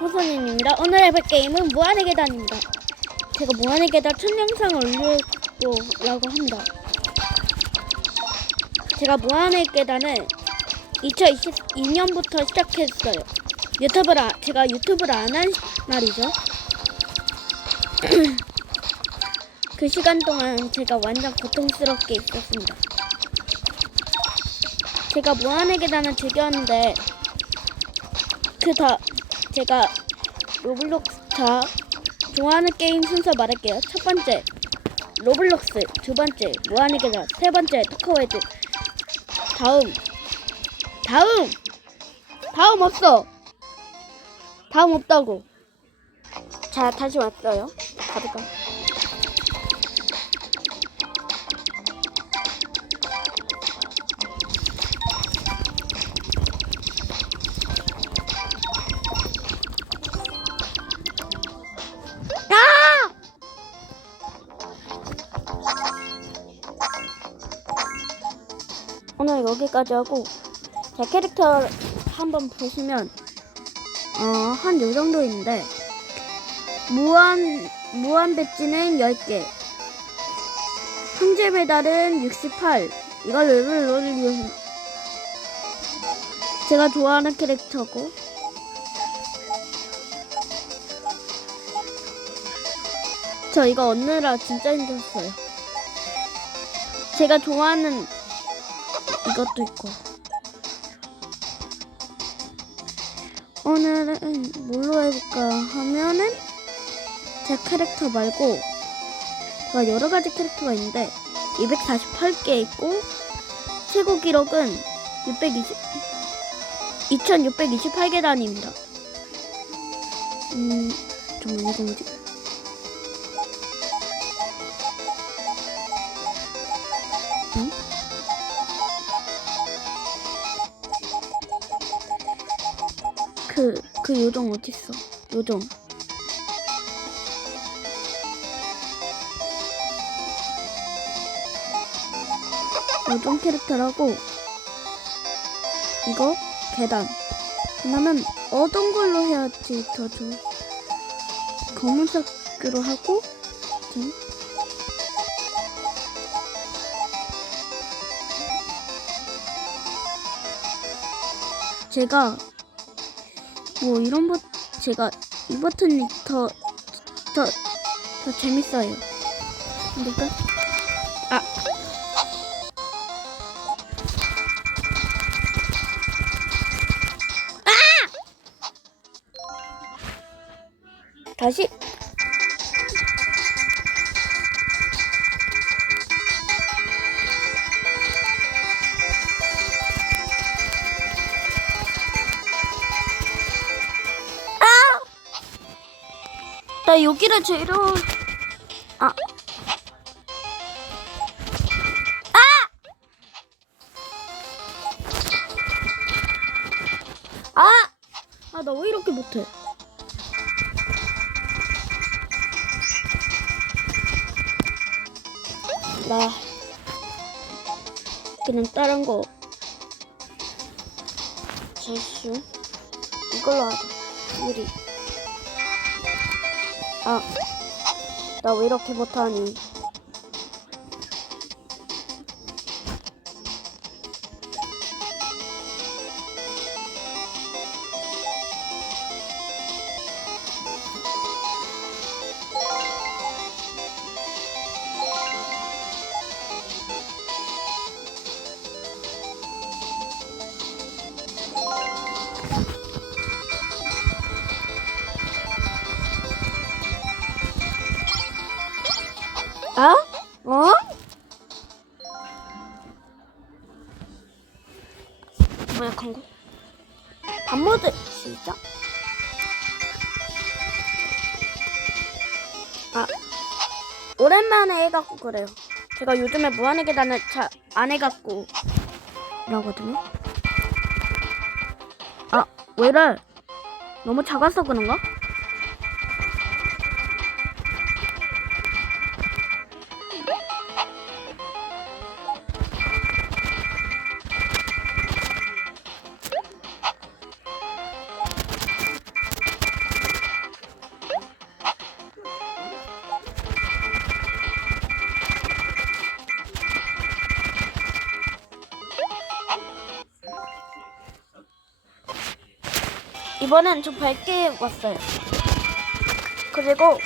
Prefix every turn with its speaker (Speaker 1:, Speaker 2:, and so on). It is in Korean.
Speaker 1: 호선입니다. 오늘 해볼 게임은 무한의 계단입니다. 제가 무한의 계단 첫 영상을 올려보려고 합니다. 제가 무한의 계단을 2022년부터 시작했어요. 유튜브를 아- 제가 유튜브를 안한 말이죠. 그 시간 동안 제가 완전 고통스럽게 있었습니다. 제가 무한의 계단을 즐겼는데 그다 제가 로블록스 자 좋아하는 게임 순서 말할게요. 첫 번째 로블록스, 두 번째 무한의 계단, 세 번째 토커웨드. 다음 다음 다음 없어. 다음 없다고. 자 다시 왔어요. 가볼까? 오늘 여기까지 하고 제 캐릭터 한번 보시면 어 한 요 정도인데 무한 무한 배지는 10개 황제 메달은 68 이걸 룰룰룰 제가 좋아하는 캐릭터고 저 이거 얻느라 진짜 힘들었어요. 제가 좋아하는 이것도 있고. 오늘은 뭘로 해볼까 하면은 제 캐릭터 말고 제가 여러 가지 캐릭터가 있는데 248개 있고 최고 기록은 620 2628계단입니다. 음, 좀 어느 정지? 응? 그, 그 요정 어딨어? 요정. 요정 캐릭터라고, 이거, 계단. 나는 어떤 걸로 해야지 더 좋아? 검은색으로 하고, 등. 제가 뭐 이런 버 제가 이 버튼이 더 더 더 재밌어요. 그러니까 아 아! 다시 나 여기를 제일 아. 아! 아! 아, 나 왜 이렇게 못해? 나 그냥 다른 거 재수 이걸로 하자. 유리. 아, 나 왜 이렇게 못하니? 아? 어? 뭐야 광고? 밥모드 진짜? 아 오랜만에 해갖고 그래요. 제가 요즘에 무한의 계단을 잘 안 해갖고 이러거든요. 아 왜래? 너무 작아서 그런가? 이번엔 좀 밝게 왔어요. 그리고